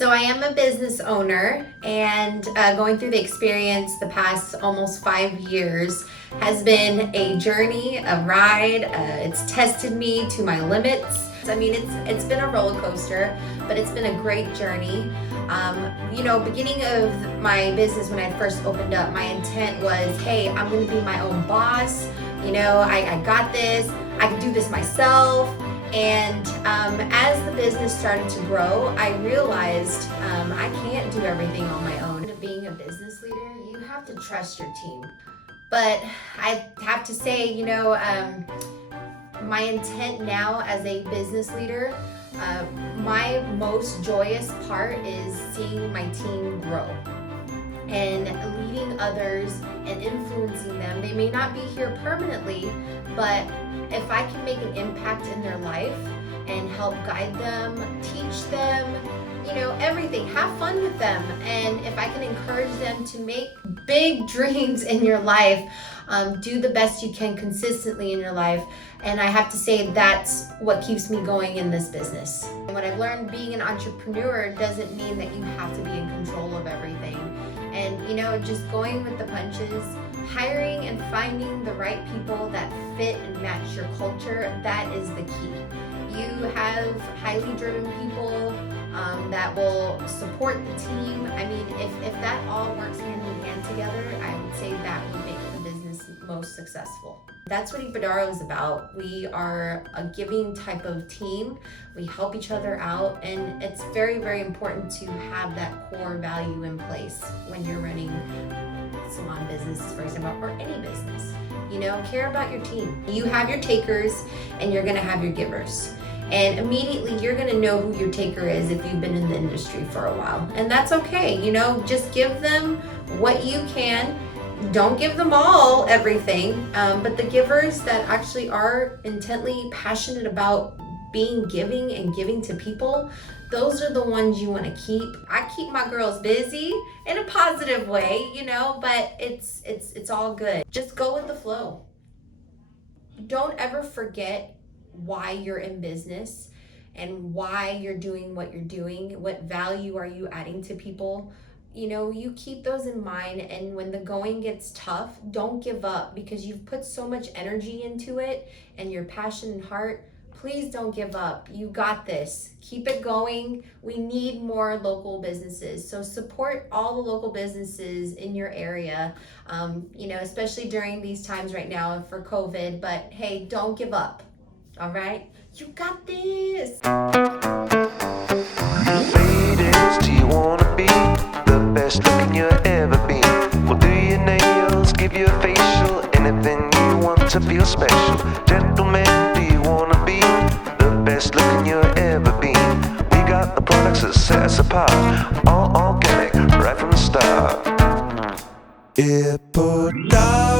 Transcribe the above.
So I am a business owner, and going through the experience the past almost 5 years has been a journey, a ride. It's tested me to my limits. I mean, it's been a roller coaster, but it's been a great journey. Beginning of my business when I first opened up, my intent was, hey, I'm gonna be my own boss. I got this. I can do this myself. And as the business started to grow, I realized I can't do everything on my own. Being a business leader, you have to trust your team. But I have to say, my intent now as a business leader, my most joyous part is seeing my team grow and leading others and influencing them. They may not be here permanently, but if I can make an impact in their life and help guide them, teach them, everything, have fun with them. And if I can encourage them to make big dreams in your life, do the best you can consistently in your life. And I have to say that's what keeps me going in this business. And what I've learned, being an entrepreneur doesn't mean that you have to be in control of everything. And just going with the punches, hiring and finding the right people that fit and match your culture, that is the key. You have highly driven people that will support the team. I mean, if that all works hand in hand together, I would say that would make the business most successful. That's what Ippodaro is about. We are a giving type of team. We help each other out, and it's very, very important to have that core value in place when you're running salon businesses, for example, or any business. Care about your team. You have your takers and you're gonna have your givers. And immediately you're gonna know who your taker is if you've been in the industry for a while. And that's okay, just give them what you can. Don't give them all everything, but the givers that actually are intently passionate about being giving and giving to people, those are the ones you want to keep. I keep my girls busy in a positive way, but it's all good. Just go with the flow. Don't ever forget why you're in business and why you're doing what you're doing. What value are you adding to people? You keep those in mind, and when the going gets tough, don't give up, because you've put so much energy into it and your passion and heart. Please don't give up. You got this. Keep it going. We need more local businesses. So support all the local businesses in your area, especially during these times right now for COVID. But hey, don't give up. All right? You got this. Ladies, do you want to be the best looking you've ever been? We'll do your nails, give you a facial, anything you want to feel special. Gentlemen, do you want to be the best looking you've ever been? We got the products that set us apart, all organic, right from the start. Ippodaro.